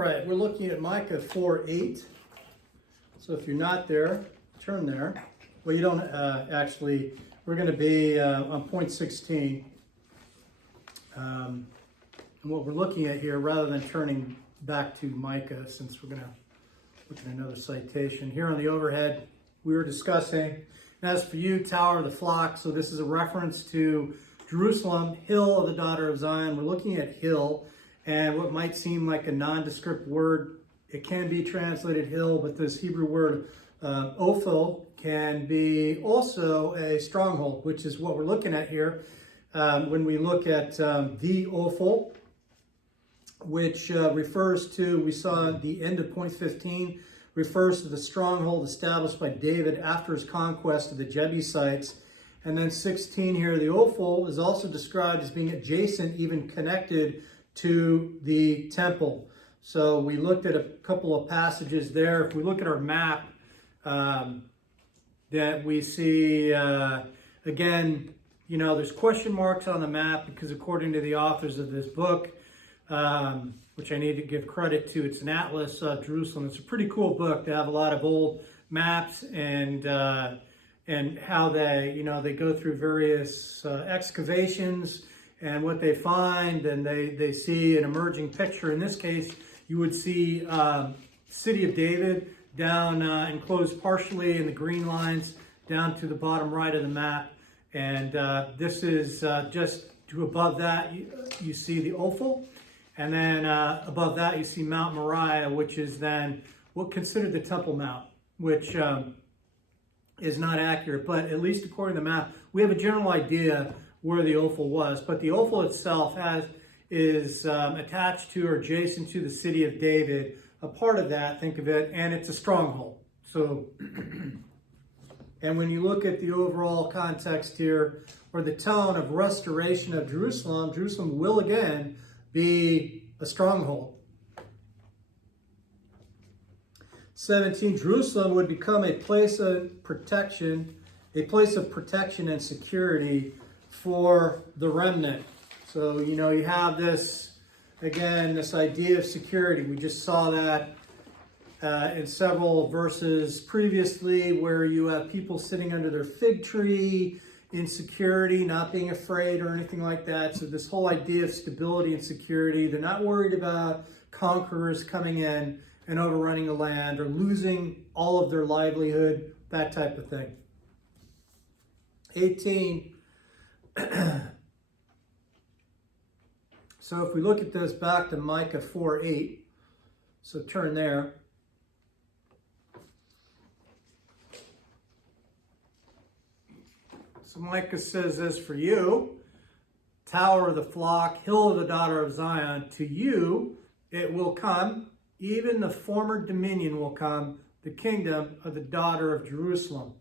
right, we're looking at Micah 4:8. So if you're not there, turn there. Well, you don't actually, we're going to be on point 16. And what we're looking at here, rather than turning back to Micah, since we're going to look at another citation. Here on the overhead, we were discussing, as for you, Tower of the Flock. So this is a reference to Jerusalem, hill of the daughter of Zion. We're looking at hill, and what might seem like a nondescript word, it can be translated hill, but this Hebrew word Ophel can be also a stronghold, which is what we're looking at here. When we look at the Ophel, which refers to, we saw at the end of point 15, refers to the stronghold established by David after his conquest of the Jebusites. And then 16 here, the Ophel is also described as being adjacent, even connected to the temple. So we looked at a couple of passages there. If we look at our map, that we see, again, you know, there's question marks on the map because according to the authors of this book, which I need to give credit to, it's an atlas of Jerusalem. It's a pretty cool book. They have a lot of old maps and how they, you know, they go through various excavations and what they find, and they see an emerging picture. In this case, you would see City of David down enclosed partially in the green lines down to the bottom right of the map. And this is just to above that, you see the Ophel. And then above that, you see Mount Moriah, which is then what considered the Temple Mount, which is not accurate. But at least according to the map, we have a general idea where the Ophel was. But the Ophel itself is attached to or adjacent to the city of David. A part of that, think of it, and it's a stronghold. So, and when you look at the overall context here, or the tone of restoration of Jerusalem, Jerusalem will again be a stronghold. 17, Jerusalem would become a place of protection and security for the remnant. So, you know, you have this, again, this idea of security. We just saw that in several verses previously, where you have people sitting under their fig tree in security, not being afraid or anything like that. So this whole idea of stability and security, they're not worried about conquerors coming in and overrunning the land or losing all of their livelihood, that type of thing. 18. So if we look at this back to Micah 4:8, so turn there. So Micah says this for you, Tower of the Flock, hill of the daughter of Zion, to you it will come, even the former dominion will come, the kingdom of the daughter of Jerusalem.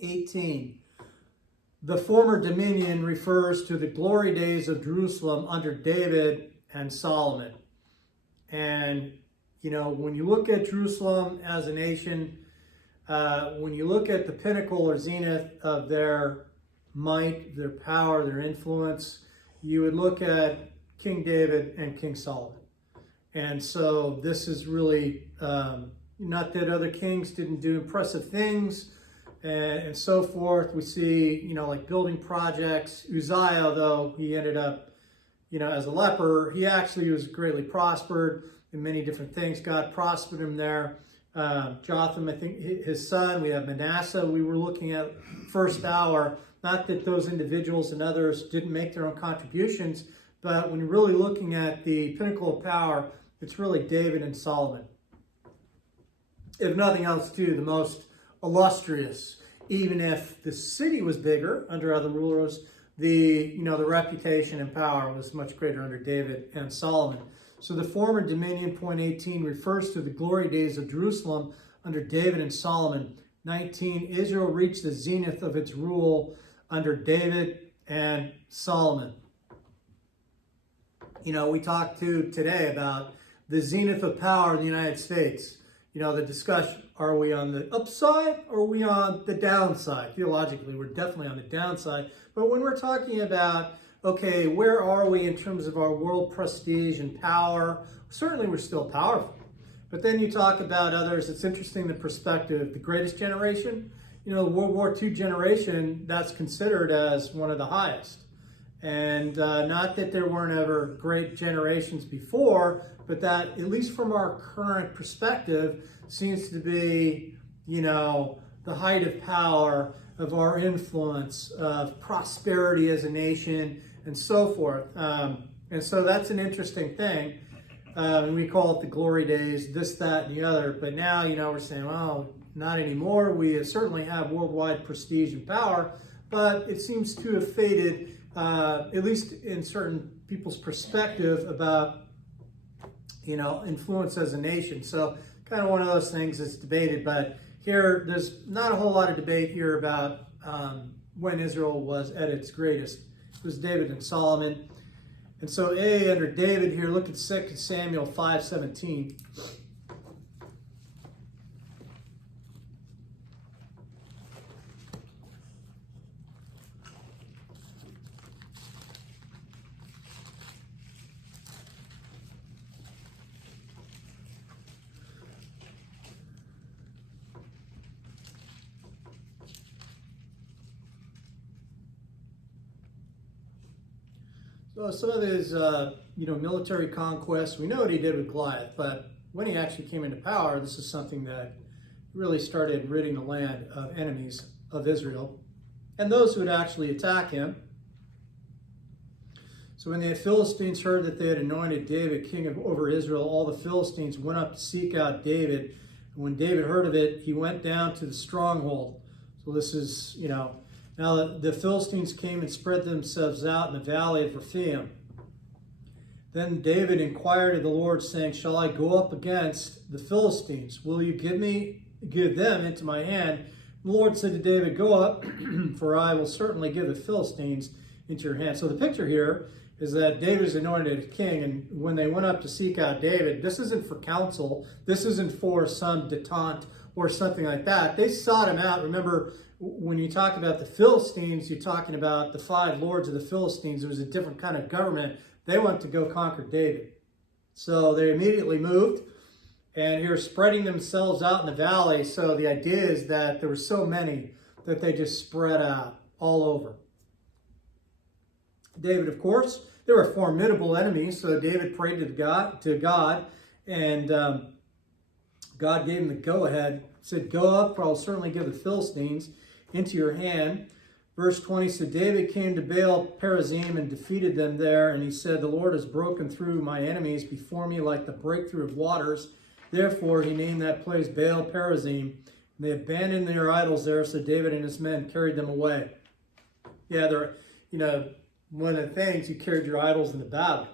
18. The former dominion refers to the glory days of Jerusalem under David and Solomon. And, you know, when you look at Jerusalem as a nation, when you look at the pinnacle or zenith of their might, their power, their influence, you would look at King David and King Solomon. And so this is really, not that other kings didn't do impressive things, and so forth. We see, you know, like building projects. Uzziah, though he ended up, you know, as a leper, he actually was greatly prospered in many different things. God prospered him there. Jotham, I think his son, we have Manasseh. We were looking at first hour, not that those individuals and others didn't make their own contributions, but when you're really looking at the pinnacle of power, it's really David and Solomon. If nothing else, too, the most illustrious. Even if the city was bigger under other rulers, the reputation and power was much greater under David and Solomon. So the former dominion, point 18, refers to the glory days of Jerusalem under David and Solomon. 19, Israel reached the zenith of its rule under David and Solomon. You know, we talked today about the zenith of power in the United States. You know, the discussion, are we on the upside or are we on the downside? Theologically, we're definitely on the downside. But when we're talking about, okay, where are we in terms of our world prestige and power? certainly were still powerful. But then you talk about others. It's interesting, the perspective. The greatest generation, the World War II generation, that's considered as one of the highest. And not that there weren't ever great generations before, but that, at least from our current perspective, seems to be, the height of power, of our influence, of prosperity as a nation, and so forth. And so that's an interesting thing. We call it the glory days, this, that, and the other. But now, we're saying, well, not anymore. We certainly have worldwide prestige and power, but it seems to have faded, at least in certain people's perspective about, influence as a nation. So kind of one of those things that's debated. But here, there's not a whole lot of debate here about when Israel was at its greatest. It was David and Solomon. And so under David here, look at 2 Samuel 5:17. So some of his, military conquests, we know what he did with Goliath, but when he actually came into power, this is something that really started ridding the land of enemies of Israel and those who would actually attack him. So when the Philistines heard that they had anointed David king over Israel, all the Philistines went up to seek out David. And when David heard of it, he went down to the stronghold. So this is, now the Philistines came and spread themselves out in the valley of Rephaim. Then David inquired of the Lord, saying, shall I go up against the Philistines? Will you give them into my hand? And the Lord said to David, go up, for I will certainly give the Philistines into your hand. So the picture here is that David is anointed as king, and when they went up to seek out David, this isn't for counsel, this isn't for some detente or something like that. They sought him out. Remember, when you talk about the Philistines, you're talking about the 5 lords of the Philistines. It was a different kind of government. They went to go conquer David. So they immediately moved, and here spreading themselves out in the valley. So the idea is that there were so many that they just spread out all over. David, of course, they were formidable enemies. So David prayed to God, and God gave him the go-ahead. Said, go up, for I'll certainly give the Philistines into your hand. Verse 20, so David came to Baal Perazim and defeated them there. And he said, the Lord has broken through my enemies before me like the breakthrough of waters. Therefore, he named that place Baal Perazim. And they abandoned their idols there, so David and his men carried them away. Yeah, one of the things, you carried your idols in the battle.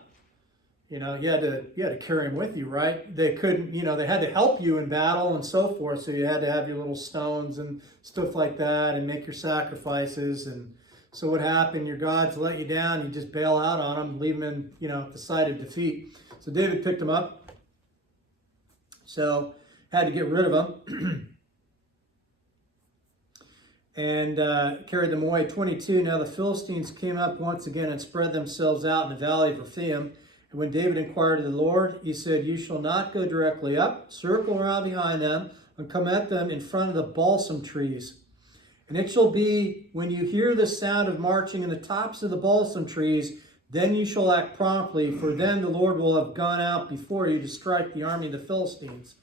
You had to carry them with you, right? They couldn't, they had to help you in battle and so forth. So you had to have your little stones and stuff like that and make your sacrifices. And so what happened? Your gods let you down. You just bail out on them, leave them in, the side of defeat. So David picked them up. So had to get rid of them. And carried them away. 22, now the Philistines came up once again and spread themselves out in the valley of Rephaim. And when David inquired of the Lord, he said, you shall not go directly up, circle around behind them, and come at them in front of the balsam trees. And it shall be, when you hear the sound of marching in the tops of the balsam trees, then you shall act promptly, for then the Lord will have gone out before you to strike the army of the Philistines.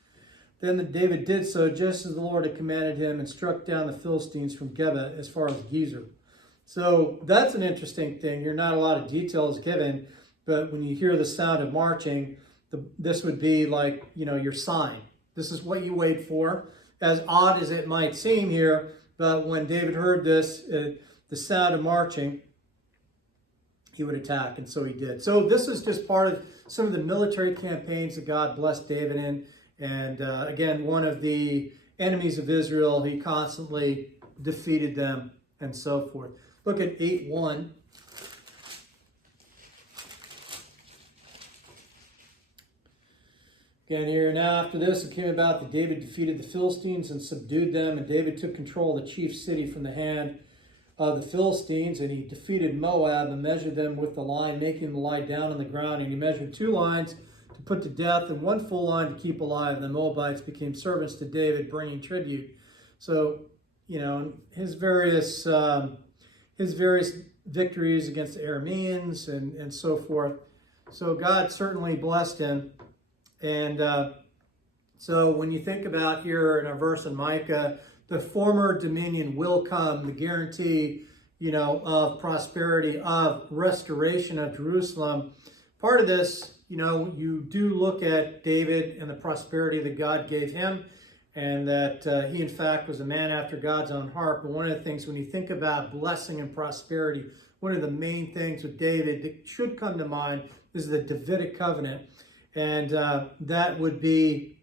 Then David did so, just as the Lord had commanded him, and struck down the Philistines from Geba as far as Gezer. So that's an interesting thing. Here, not a lot of details given, but when you hear the sound of marching, this would be like, your sign. This is what you wait for. As odd as it might seem here, but when David heard this, the sound of marching, he would attack, and so he did. So this is just part of some of the military campaigns that God blessed David in. And again, one of the enemies of Israel, he constantly defeated them and so forth. Look at 8:1. Again here, now after this it came about that David defeated the Philistines and subdued them, and David took control of the chief city from the hand of the Philistines, and he defeated Moab and measured them with the line, making them lie down on the ground, and he measured 2 lines to put to death, and one full line to keep alive. The Moabites became servants to David, bringing tribute. So, his various victories against the Arameans and so forth. So God certainly blessed him. And so when you think about here in our verse in Micah, the former dominion will come, the guarantee, of prosperity, of restoration of Jerusalem. Part of this, you do look at David and the prosperity that God gave him, and that he, in fact, was a man after God's own heart. But one of the things, when you think about blessing and prosperity, one of the main things with David that should come to mind is the Davidic covenant. And that would be,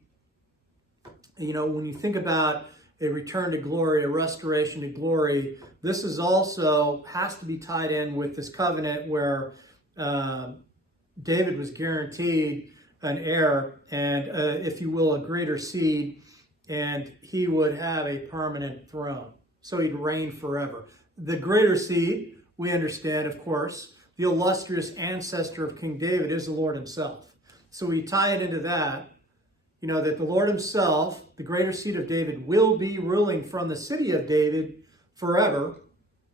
when you think about a return to glory, a restoration to glory, this is also has to be tied in with this covenant where David was guaranteed an heir and, if you will, a greater seed, and he would have a permanent throne. So he'd reign forever. The greater seed, we understand, of course, the illustrious ancestor of King David is the Lord himself. So we tie it into that, that the Lord himself, the greater seed of David, will be ruling from the city of David forever.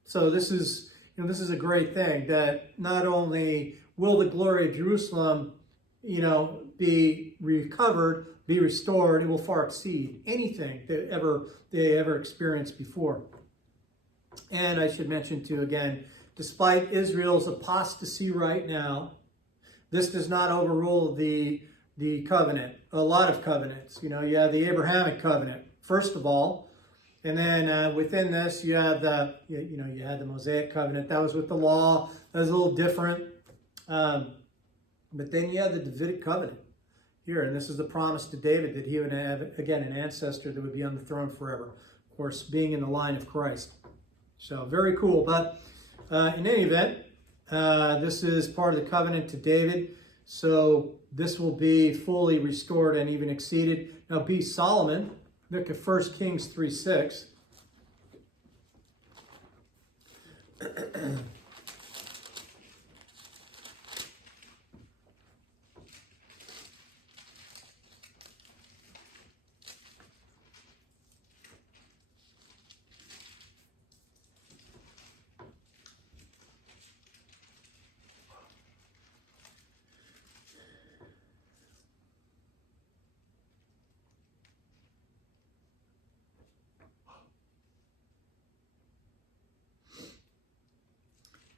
So this is a great thing, that not only will the glory of Jerusalem, be recovered, be restored, it will far exceed anything that they ever experienced before. And I should mention too, again, despite Israel's apostasy right now, this does not overrule the covenant. A lot of covenants. You have the Abrahamic covenant, first of all, and then within this you have you had the Mosaic covenant. That was with the law. That was a little different. But then you have the Davidic covenant here, and this is the promise to David that he would have, again, an ancestor that would be on the throne forever. Of course, being in the line of Christ. So very cool. But in any event, this is part of the covenant to David. So this will be fully restored and even exceeded. Now, be Solomon. Look at 1 Kings 3:6.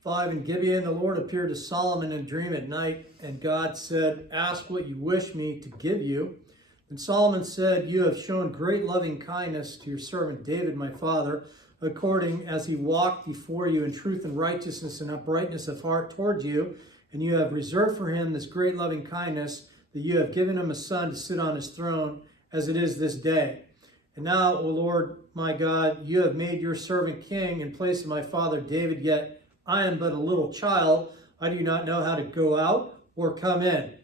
5, in Gibeon, the Lord appeared to Solomon in a dream at night, and God said, "Ask what you wish me to give you." And Solomon said, "You have shown great loving kindness to your servant David, my father, according as he walked before you in truth and righteousness and uprightness of heart toward you. And you have reserved for him this great loving kindness, that you have given him a son to sit on his throne, as it is this day. And now, O Lord my God, you have made your servant king in place of my father David, yet I am but a little child. I do not know how to go out or come in."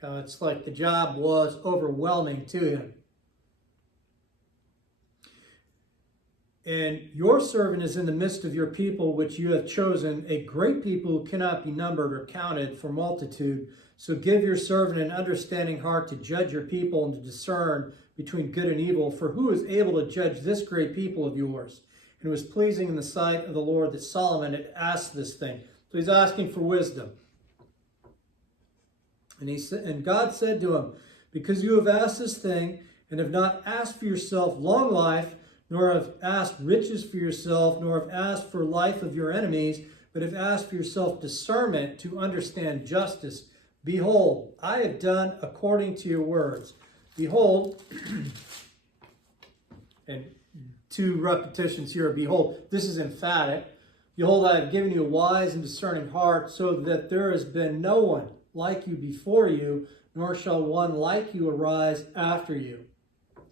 It's like the job was overwhelming to him. "And your servant is in the midst of your people, which you have chosen, a great people who cannot be numbered or counted for multitude. So give your servant an understanding heart to judge your people and to discern between good and evil. For who is able to judge this great people of yours?" And it was pleasing in the sight of the Lord that Solomon had asked this thing. So he's asking for wisdom. And God said to him, "Because you have asked this thing, and have not asked for yourself long life, nor have asked riches for yourself, nor have asked for life of your enemies, but have asked for yourself discernment to understand justice, behold, I have done according to your words." Behold, and 2 repetitions here, behold, this is emphatic. "Behold, I have given you a wise and discerning heart, so that there has been no one like you before you, nor shall one like you arise after you."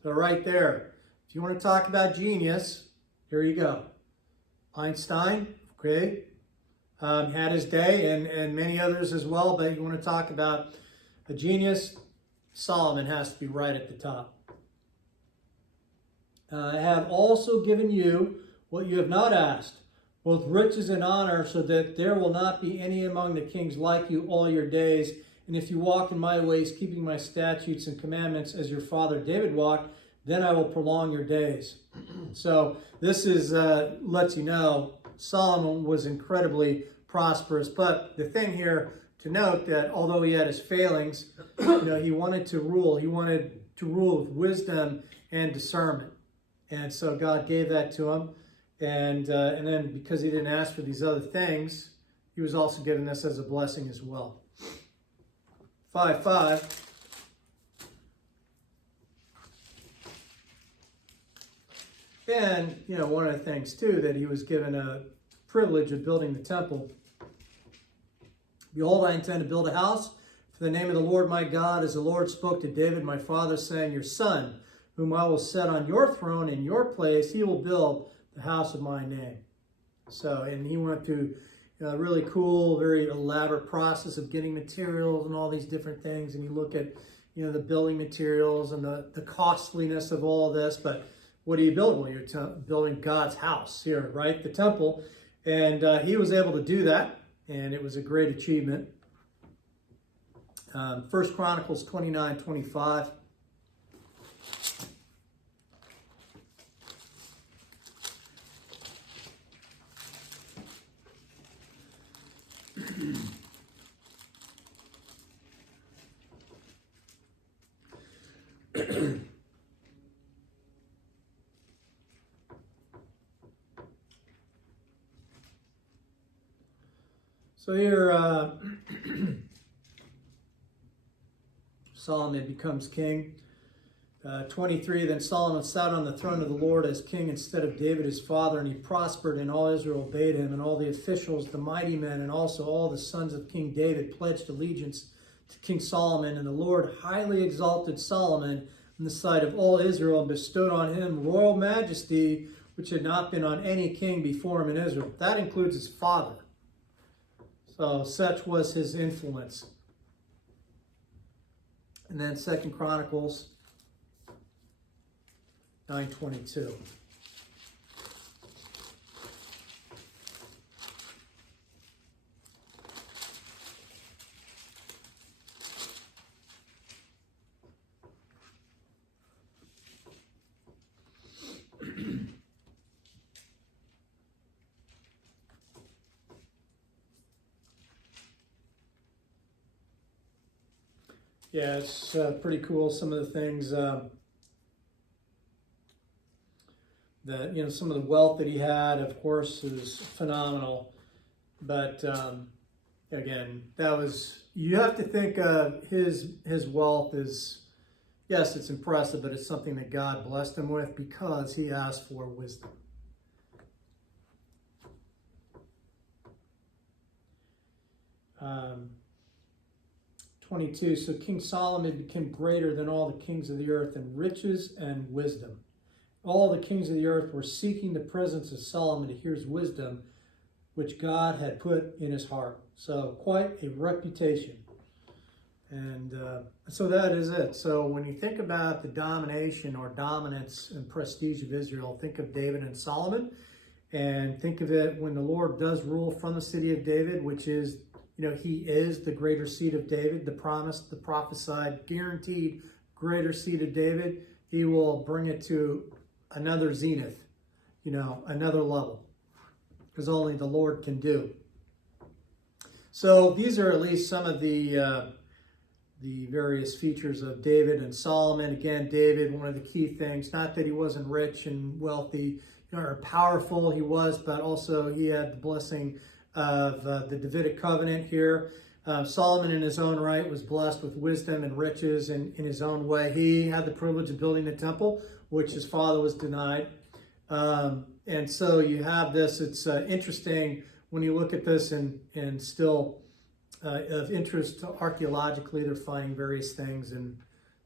So right there, if you want to talk about genius, here you go. Einstein, okay, had his day, and many others as well, but you want to talk about a genius, Solomon has to be right at the top. "I have also given you what you have not asked, both riches and honor, so that there will not be any among the kings like you all your days. And if you walk in my ways, keeping my statutes and commandments as your father David walked, then I will prolong your days. So this is lets you know Solomon was incredibly prosperous. But the thing here to note that although he had his failings, he wanted to rule. He wanted to rule with wisdom and discernment. And so God gave that to him. And then because he didn't ask for these other things, he was also given this as a blessing as well. 5:5. And, one of the things, too, that he was given a privilege of building the temple. Behold, I intend to build a house for the name of the Lord my God, as the Lord spoke to David, my father, saying, your son, whom I will set on your throne in your place, he will build the house of my name. So, and he went through a really cool, very elaborate process of getting materials and all these different things. And you look at, the building materials and the costliness of all this. But what are you building? Well, you're building God's house here, right? The temple. And he was able to do that. And it was a great achievement. 1 Chronicles 29:25. So here, Solomon becomes king. 23, then Solomon sat on the throne of the Lord as king instead of David his father, and he prospered, and all Israel obeyed him, and all the officials, the mighty men, and also all the sons of King David pledged allegiance to King Solomon. And the Lord highly exalted Solomon in the sight of all Israel, and bestowed on him royal majesty, which had not been on any king before him in Israel. That includes his father. So such was his influence. And then 2 Chronicles 9:22. Yeah, it's pretty cool. Some of the things that, some of the wealth that he had, of course, is phenomenal. But again, you have to think of his wealth is, yes, it's impressive, but it's something that God blessed him with because he asked for wisdom. Um, 22, so King Solomon became greater than all the kings of the earth in riches and wisdom. All the kings of the earth were seeking the presence of Solomon to hear his wisdom, which God had put in his heart. So quite a reputation. And so that is it. So when you think about the domination or dominance and prestige of Israel, think of David and Solomon. And think of it when the Lord does rule from the city of David, which is, he is the greater seed of David, the promised, the prophesied, guaranteed greater seed of David. He will bring it to another zenith, another level, because only the Lord can do. So these are at least some of the various features of David and Solomon. Again, David, one of the key things, not that he wasn't rich and wealthy or powerful, he was, but also he had the blessing of the Davidic covenant here. Solomon in his own right was blessed with wisdom and riches in his own way. He had the privilege of building the temple, which his father was denied. And so you have this, it's interesting when you look at this and still of interest archaeologically, they're finding various things, and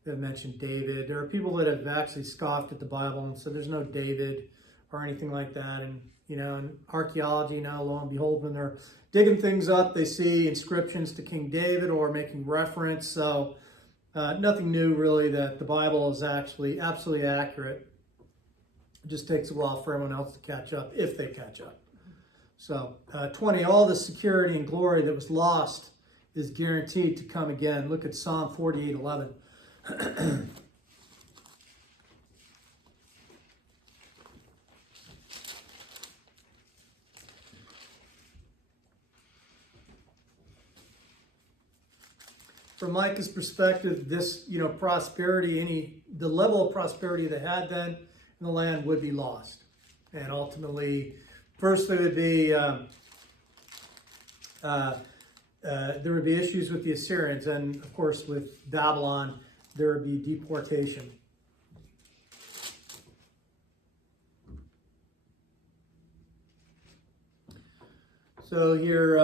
they've mentioned David. There are people that have actually scoffed at the Bible and said there's no David or anything like that. And in archaeology now, lo and behold, when they're digging things up, they see inscriptions to King David or making reference. So nothing new, really, that the Bible is actually absolutely accurate. It just takes a while for everyone else to catch up, if they catch up. So 20, all the security and glory that was lost is guaranteed to come again. Look at Psalm 48:11. From Micah's perspective, this, prosperity, the level of prosperity they had then in the land would be lost. And ultimately, first there would be issues with the Assyrians, and of course with Babylon, there would be deportation. So here,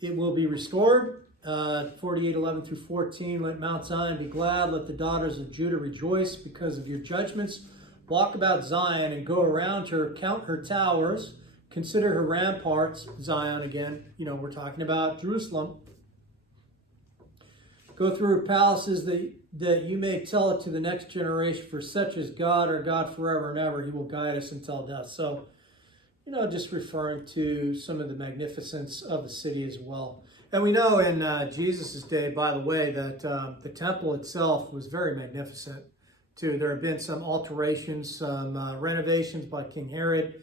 it will be restored. 48:11 through 14. Let Mount Zion be glad. Let the daughters of Judah rejoice because of your judgments. Walk about Zion and go around her. Count her towers. Consider her ramparts. Zion again. We're talking about Jerusalem. Go through her palaces that you may tell it to the next generation. For such is God, our God forever and ever. He will guide us until death. So, just referring to some of the magnificence of the city as well. And we know in Jesus' day, by the way, that the temple itself was very magnificent too. There have been some alterations, some renovations by King Herod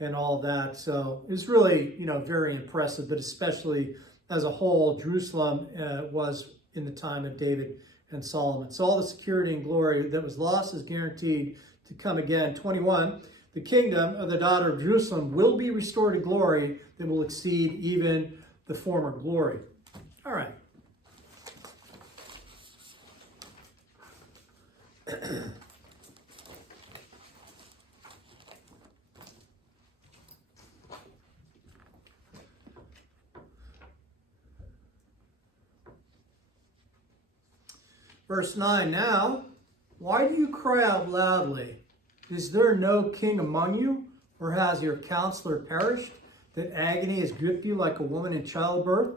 and all that. So it's really, very impressive, but especially as a whole, Jerusalem was in the time of David and Solomon. So all the security and glory that was lost is guaranteed to come again. 21, the kingdom of the daughter of Jerusalem will be restored to glory that will exceed even the former glory. All right. Verse 9, now, why do you cry out loudly? Is there no king among you, or has your counselor perished? That agony has gripped you like a woman in childbirth?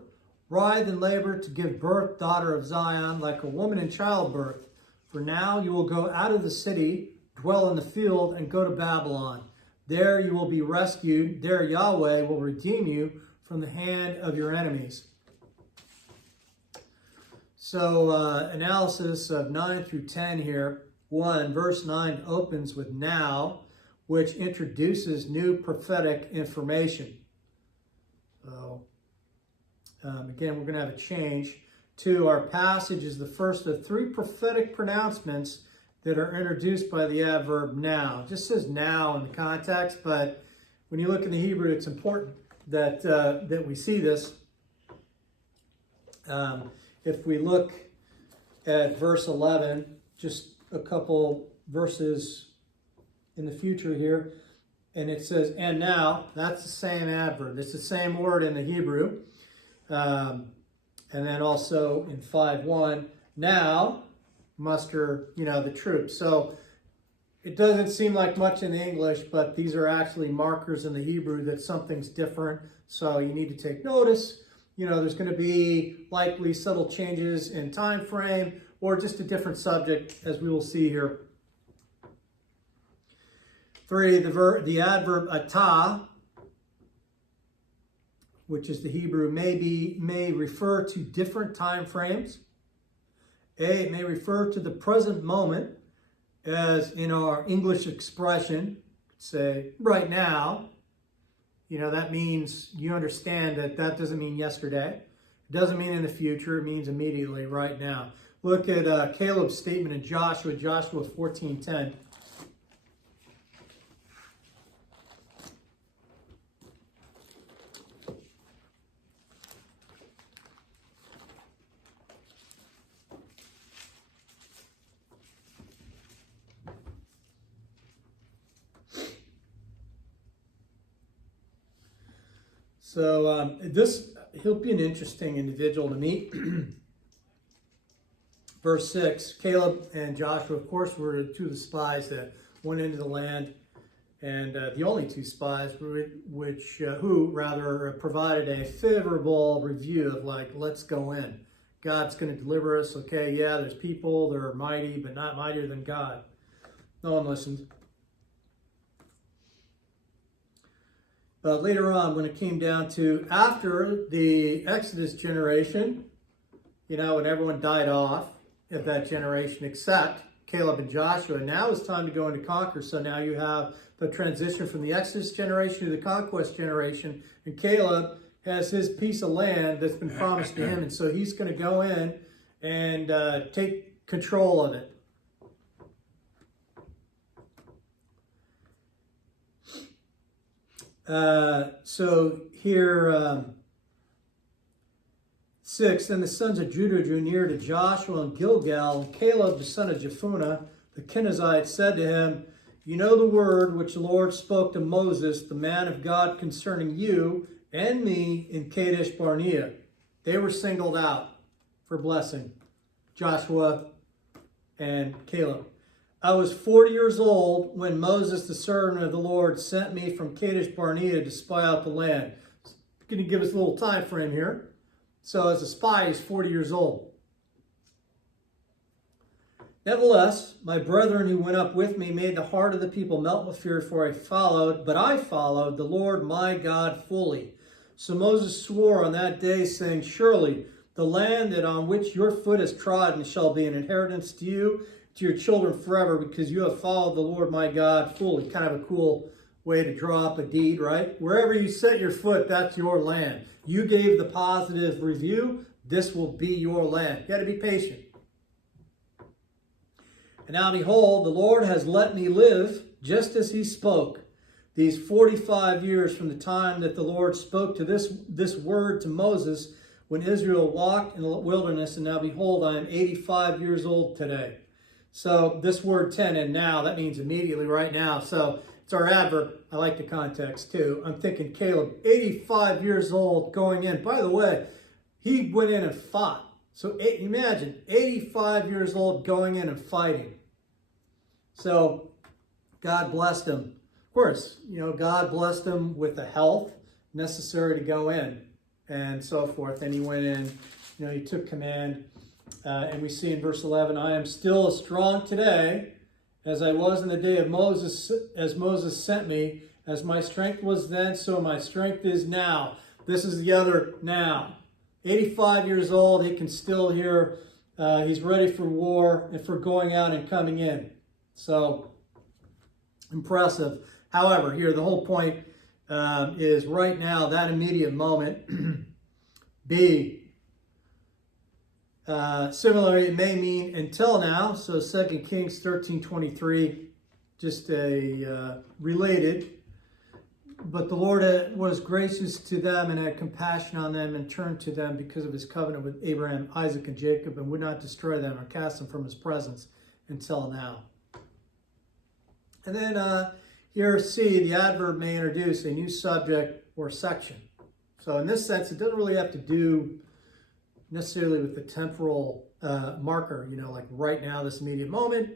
Writhe and labor to give birth, daughter of Zion, like a woman in childbirth. For now you will go out of the city, dwell in the field, and go to Babylon. There you will be rescued. There Yahweh will redeem you from the hand of your enemies. So analysis of 9 through 10 here. 1, verse 9 opens with now, which introduces new prophetic information. So, again, we're going to have a change. 2, our passage is the first of 3 prophetic pronouncements that are introduced by the adverb now. It just says now in the context, but when you look in the Hebrew, it's important that we see this. If we look at verse 11, just a couple verses in the future here, and it says, and now, that's the same adverb. It's the same word in the Hebrew. And then also in 5:1, now, muster, the troops. So it doesn't seem like much in the English, but these are actually markers in the Hebrew that something's different. So you need to take notice. There's going to be likely subtle changes in time frame or just a different subject, as we will see here. 3, the adverb atah, which is the Hebrew, may refer to different time frames. It may refer to the present moment, as in our English expression, say, right now. That means you understand that doesn't mean yesterday. It doesn't mean in the future. It means immediately, right now. Look at Caleb's statement in Joshua 14:10. So he'll be an interesting individual to meet. Verse 6, Caleb and Joshua, of course, were 2 of the spies that went into the land, and the only 2 spies who provided a favorable review of let's go in. God's going to deliver us. Okay, yeah, there's people that are mighty, but not mightier than God. No one listened. But later on, when it came down to after the Exodus generation, when everyone died off of that generation except Caleb and Joshua. Now it's time to go into conquer. So now you have the transition from the Exodus generation to the conquest generation. And Caleb has his piece of land that's been promised to him. And so he's going to go in and take control of it. So here, 6, then the sons of Judah drew near to Joshua and Gilgal, and Caleb, the son of Jephunneh, the Kenizzite, said to him, you know the word which the Lord spoke to Moses, the man of God, concerning you and me in Kadesh Barnea. They were singled out for blessing, Joshua and Caleb. I was 40 years old when Moses, the servant of the Lord, sent me from Kadesh Barnea to spy out the land. I'm going to give us a little time frame here. So as a spy, he's 40 years old. Nevertheless, my brethren who went up with me made the heart of the people melt with fear, for I followed the Lord my God fully. So Moses swore on that day, saying, surely the land that on which your foot has trodden shall be an inheritance to you, to your children forever, because you have followed the Lord my God fully. Kind of a cool way to draw up a deed, right? Wherever you set your foot, that's your land. You gave the positive review, this will be your land. You got to be patient. And now behold, the Lord has let me live just as he spoke. These 45 years from the time that the Lord spoke to this word to Moses, when Israel walked in the wilderness, and now behold, I am 85 years old today. So this word 10 and now, that means immediately, right now. So it's our adverb. I like the context too. I'm thinking Caleb, 85 years old, going in. By the way, he went in and fought. So imagine, 85 years old going in and fighting. So God blessed him. Of course, God blessed him with the health necessary to go in and so forth. And he went in, he took command. And we see in verse 11, I am still as strong today as I was in the day of Moses, as Moses sent me. As my strength was then, so my strength is now. This is the other now. 85 years old, he can still hear. He's ready for war and for going out and coming in. So, impressive. However, here the whole point is right now, that immediate moment. B. Similarly, it may mean until now. So 2 Kings 13:23, just a related. But the Lord was gracious to them and had compassion on them and turned to them because of his covenant with Abraham, Isaac, and Jacob, and would not destroy them or cast them from his presence until now. And then here, C, the adverb may introduce a new subject or section. So in this sense, it doesn't really have to do necessarily with the temporal marker, like right now, this immediate moment,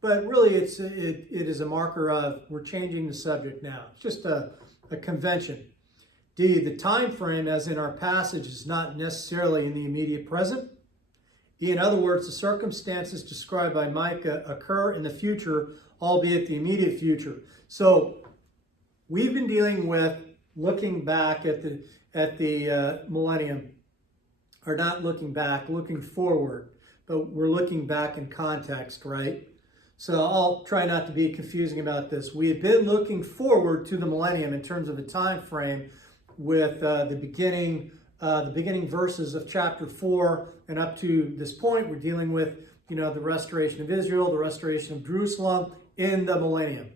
but really it is a marker of we're changing the subject now. It's just a convention. D, the time frame, as in our passage, is not necessarily in the immediate present. E, in other words, the circumstances described by Micah occur in the future, albeit the immediate future. So we've been dealing with looking back at the millennium. Are not looking back, looking forward, but we're looking back in context, right? So I'll try not to be confusing about this. We have been looking forward to the millennium in terms of a time frame with the beginning verses of chapter 4 and up to this point. We're dealing with, the restoration of Israel, the restoration of Jerusalem in the millennium.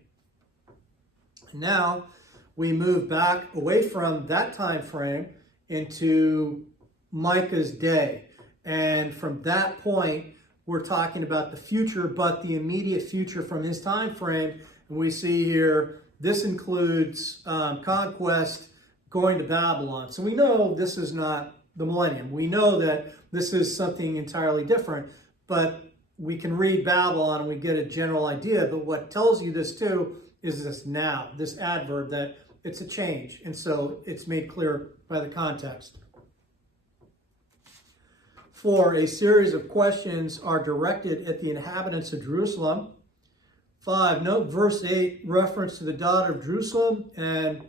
And now we move back away from that time frame into Micah's day. And from that point, we're talking about the future, but the immediate future from his time frame. And we see here, this includes conquest, going to Babylon. So we know this is not the millennium. We know that this is something entirely different, but we can read Babylon and we get a general idea. But what tells you this too is this now, this adverb, that it's a change. And so it's made clear by the context. 4, a series of questions are directed at the inhabitants of Jerusalem. 5, note verse 8, reference to the daughter of Jerusalem and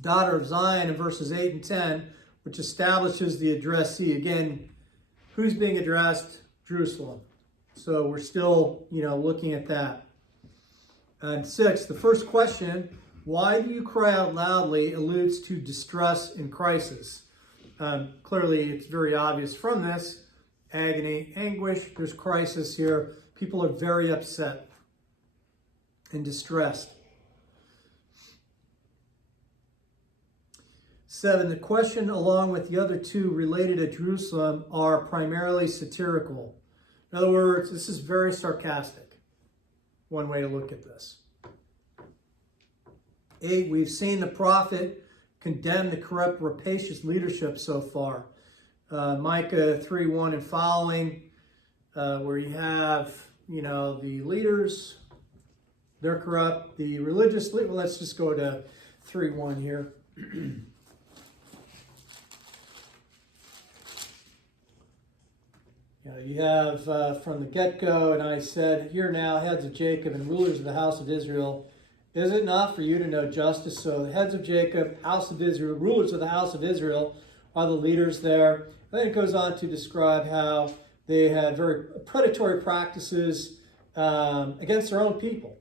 daughter of Zion in verses 8 and 10, which establishes the addressee. Again, who's being addressed? Jerusalem. So we're still, looking at that. And 6, the first question, why do you cry out loudly, alludes to distress and crisis. Clearly, it's very obvious from this. Agony, anguish, there's crisis here. People are very upset and distressed. 7, the question along with the other two related to Jerusalem are primarily satirical. In other words, this is very sarcastic. One way to look at this. 8, we've seen the prophet condemn the corrupt, rapacious leadership so far. Micah 3:1 and following, where you have, the leaders, they're corrupt. The religious, let's just go to 3:1 here. You have from the get-go, and I said, hear now, heads of Jacob and rulers of the house of Israel, is it not for you to know justice? So the heads of Jacob, house of Israel, rulers of the house of Israel are the leaders there. And then it goes on to describe how they had very predatory practices against their own people.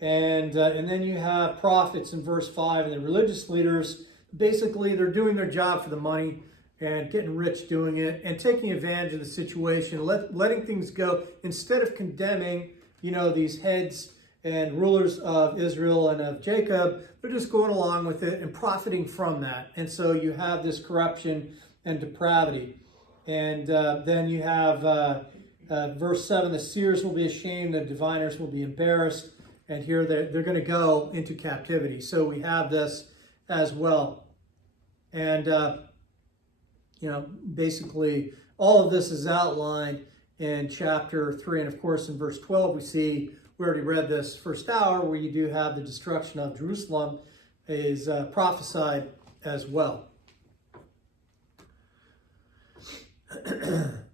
And then you have prophets in verse 5, and the religious leaders, basically they're doing their job for the money and getting rich doing it and taking advantage of the situation, letting things go instead of condemning, these heads and rulers of Israel and of Jacob. They're just going along with it and profiting from that. And so you have this corruption and depravity. And then you have verse 7, the seers will be ashamed, the diviners will be embarrassed. And here they're going to go into captivity. So we have this as well. And, basically all of this is outlined in chapter 3. And of course, in verse 12, we already read this first hour, where you do have the destruction of Jerusalem is prophesied as well.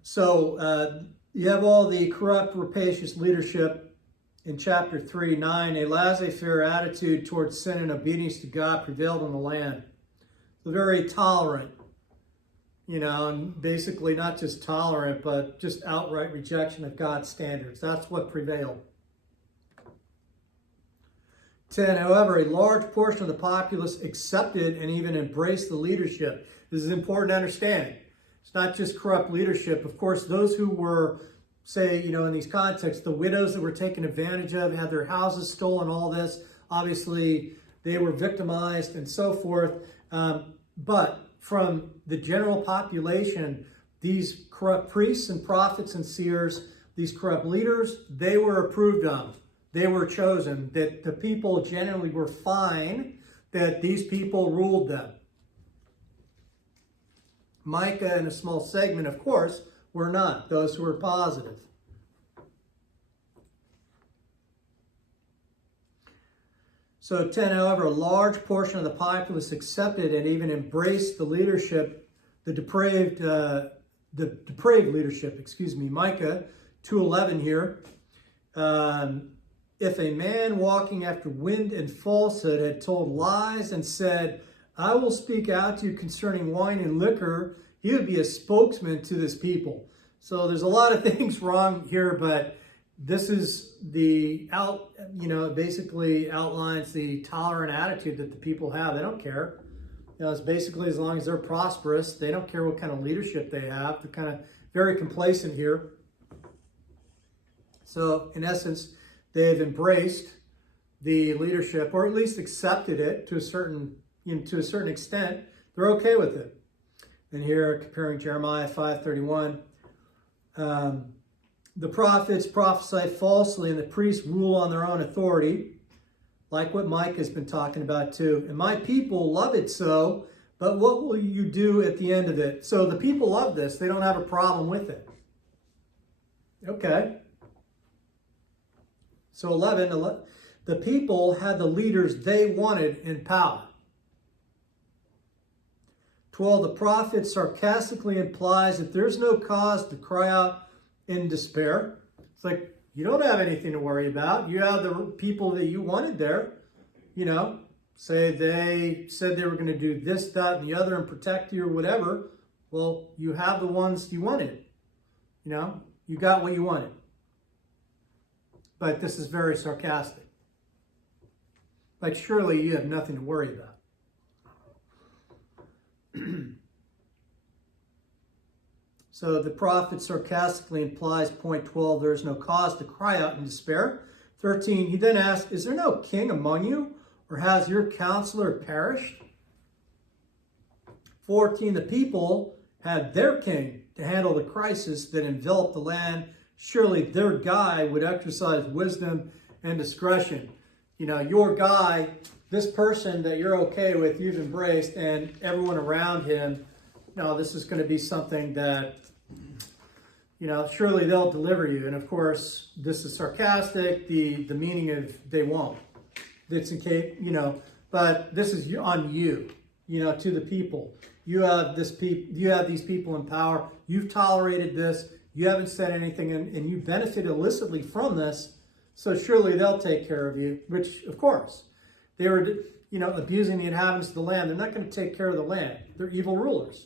So you have all the corrupt, rapacious leadership in chapter 3, 9. A laissez-faire attitude towards sin and obedience to God prevailed in the land. So very tolerant, and basically not just tolerant, but just outright rejection of God's standards. That's what prevailed. 10, however, a large portion of the populace accepted and even embraced the leadership. This is important to understand. It's not just corrupt leadership. Of course, those who were, say, in these contexts, the widows that were taken advantage of, had their houses stolen, all this, obviously they were victimized and so forth. But from the general population, these corrupt priests and prophets and seers, these corrupt leaders, they were approved of. They were chosen, that the people generally were fine that these people ruled them. Micah and a small segment, of course, were not, those who were positive. So 10, however, a large portion of the populace accepted and even embraced the leadership, the depraved leadership, Micah 2:11 here. If a man walking after wind and falsehood had told lies and said, I will speak out to you concerning wine and liquor, he would be a spokesman to this people. So there's a lot of things wrong here, but this is basically outlines the tolerant attitude that the people have. They don't care. It's basically as long as they're prosperous, they don't care what kind of leadership they have. They're kind of very complacent here. So in essence, they've embraced the leadership, or at least accepted it to a certain extent. They're okay with it. And here, comparing Jeremiah 5:31, the prophets prophesy falsely, and the priests rule on their own authority, like what Mike has been talking about too. And my people love it so, but what will you do at the end of it? So the people love this. They don't have a problem with it. Okay. So 11, the people had the leaders they wanted in power. 12, the prophet sarcastically implies that there's no cause to cry out in despair. It's like, you don't have anything to worry about. You have the people that you wanted there. Say they said they were going to do this, that, and the other and protect you or whatever. Well, you have the ones you wanted. You got what you wanted. But this is very sarcastic. Like, surely you have nothing to worry about. So the prophet sarcastically implies, point 12, there is no cause to cry out in despair. 13, he then asks, is there no king among you, or has your counselor perished? 14, the people had their king to handle the crisis that enveloped the land. Surely their guy would exercise wisdom and discretion. Your guy, this person that you're okay with, you've embraced, and everyone around him, this is going to be something that, surely they'll deliver you. And of course, this is sarcastic. The meaning of they won't. It's in case, but this is on you, to the people. You have these people in power. You've tolerated this. You haven't said anything, and you benefit illicitly from this. So surely they'll take care of you, which, of course, they were, abusing the inhabitants of the land. They're not going to take care of the land. They're evil rulers.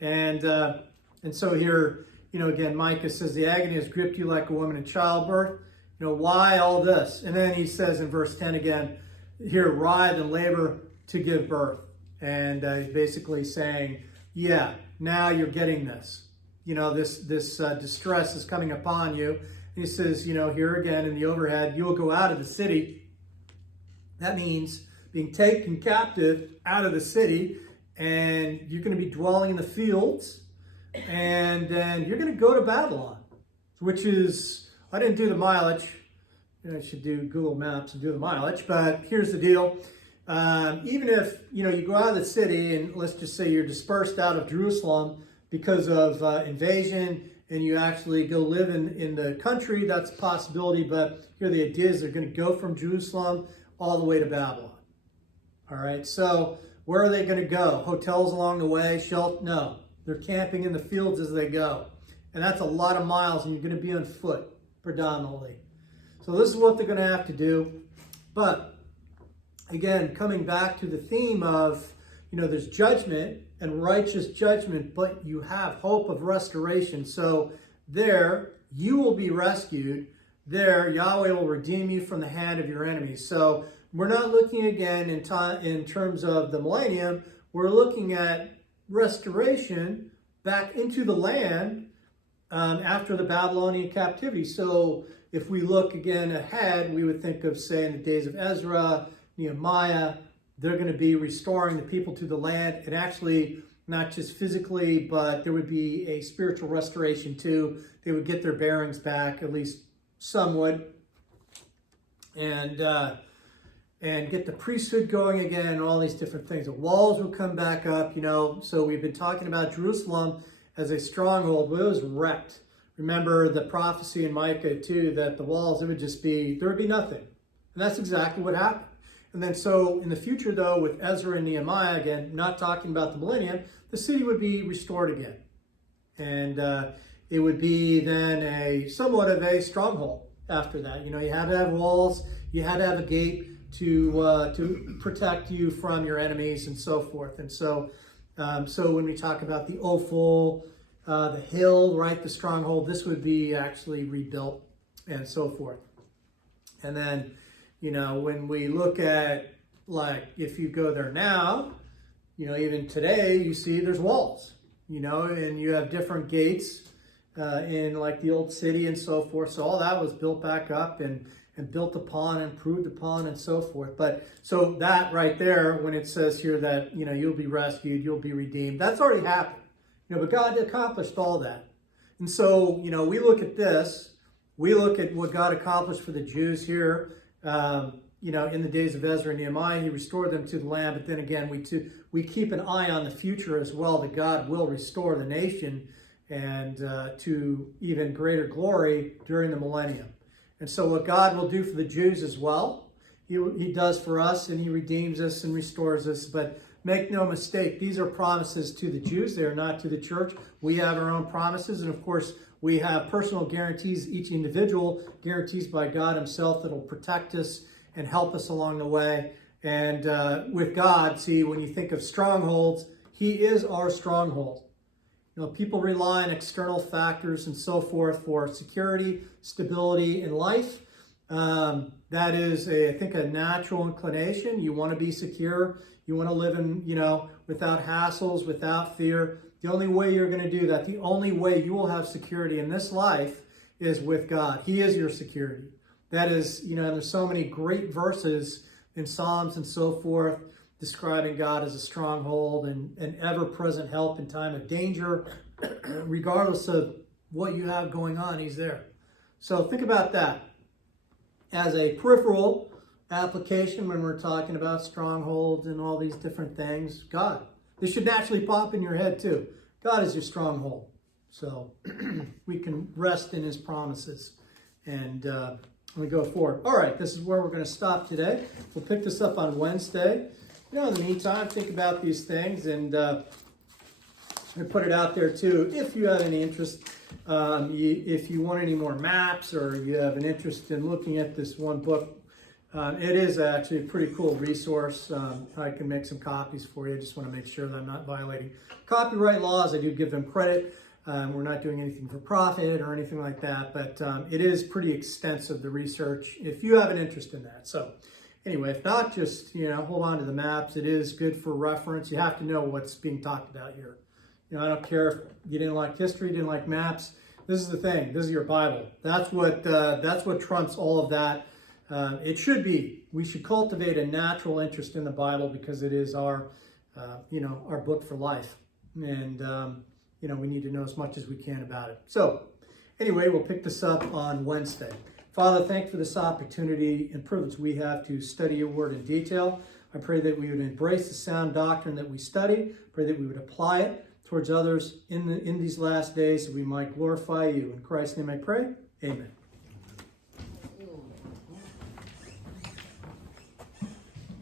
And so here, again, Micah says, the agony has gripped you like a woman in childbirth. Why all this? And then he says in verse 10 again, here, writhe and labor to give birth. And he's basically saying, yeah, now you're getting this. This distress is coming upon you. And he says, here again in the overhead, you will go out of the city. That means being taken captive out of the city, and you're going to be dwelling in the fields, and then you're going to go to Babylon, which is, I didn't do the mileage. I should do Google Maps and do the mileage, but here's the deal. Even if, you go out of the city, and let's just say you're dispersed out of Jerusalem because of invasion, and you actually go live in the country, that's a possibility. But here the idea is they're going to go from Jerusalem all the way to Babylon. All right, so where are they going to go? Hotels along the way? Shelter? No, they're camping in the fields as they go. And that's a lot of miles, and you're going to be on foot predominantly. So this is what they're going to have to do. But again, coming back to the theme of, there's judgment and righteous judgment, but you have hope of restoration. So there, you will be rescued. There, Yahweh will redeem you from the hand of your enemies. So we're not looking again in terms of the millennium. We're looking at restoration back into the land after the Babylonian captivity. So if we look again ahead, we would think of, say, in the days of Ezra, Nehemiah, they're going to be restoring the people to the land, and actually not just physically, but there would be a spiritual restoration too. They would get their bearings back, at least some would, and get the priesthood going again, and all these different things. The walls would come back up, So we've been talking about Jerusalem as a stronghold, but it was wrecked. Remember the prophecy in Micah too, that the walls, there would be nothing. And that's exactly what happened. And then so in the future, though, with Ezra and Nehemiah, again, not talking about the millennium, the city would be restored again. And it would be then somewhat of a stronghold after that. You had to have walls, you had to have a gate to protect you from your enemies and so forth. And so when we talk about the Ophel, the hill, right, the stronghold, this would be actually rebuilt and so forth. And then, when we look at, like, if you go there now, even today, you see there's walls, and you have different gates in, like, the old city and so forth. So all that was built back up and built upon and improved upon and so forth. But so that right there, when it says here that, you'll be rescued, you'll be redeemed, that's already happened. But God accomplished all that. And so, we look at this, we look at what God accomplished for the Jews here, in the days of Ezra and Nehemiah. He restored them to the land. But then again, we keep an eye on the future as well, that God will restore the nation and to even greater glory during the millennium. And so what God will do for the Jews as well, he does for us, and he redeems us and restores us. But make no mistake, these are promises to the Jews. They are not to the church. We have our own promises. And of course, we have personal guarantees, each individual guarantees by God himself that will protect us and help us along the way. And with God, see, when you think of strongholds, he is our stronghold. People rely on external factors and so forth for security, stability in life. That is, I think, a natural inclination. You want to be secure. You want to live in, without hassles, without fear. The only way you're going to do that, the only way you will have security in this life is with God. He is your security. That is, there's so many great verses in Psalms and so forth describing God as a stronghold and an ever-present help in time of danger. Regardless of what you have going on, He's there. So think about that as a peripheral application when we're talking about strongholds and all these different things. God. This should naturally pop in your head too. God is your stronghold. So we can rest in His promises and we go forward. All right, this is where we're going to stop today. We'll pick this up on Wednesday. In the meantime, think about these things and I put it out there too. If you have any interest, if you want any more maps or you have an interest in looking at this one book, it is actually a pretty cool resource. I can make some copies for you. I just want to make sure that I'm not violating copyright laws. I do give them credit. We're not doing anything for profit or anything like that, but it is pretty extensive, the research, if you have an interest in that. So anyway, if not, just, hold on to the maps. It is good for reference. You have to know what's being talked about here. I don't care if you didn't like history, didn't like maps. This is the thing. This is your Bible. That's what trumps all of that. It should be. We should cultivate a natural interest in the Bible because it is our book for life. And, we need to know as much as we can about it. So anyway, we'll pick this up on Wednesday. Father, thank you for this opportunity and privilege we have to study your word in detail. I pray that we would embrace the sound doctrine that we study. Pray that we would apply it towards others in these last days so we might glorify you. In Christ's name I pray. Amen.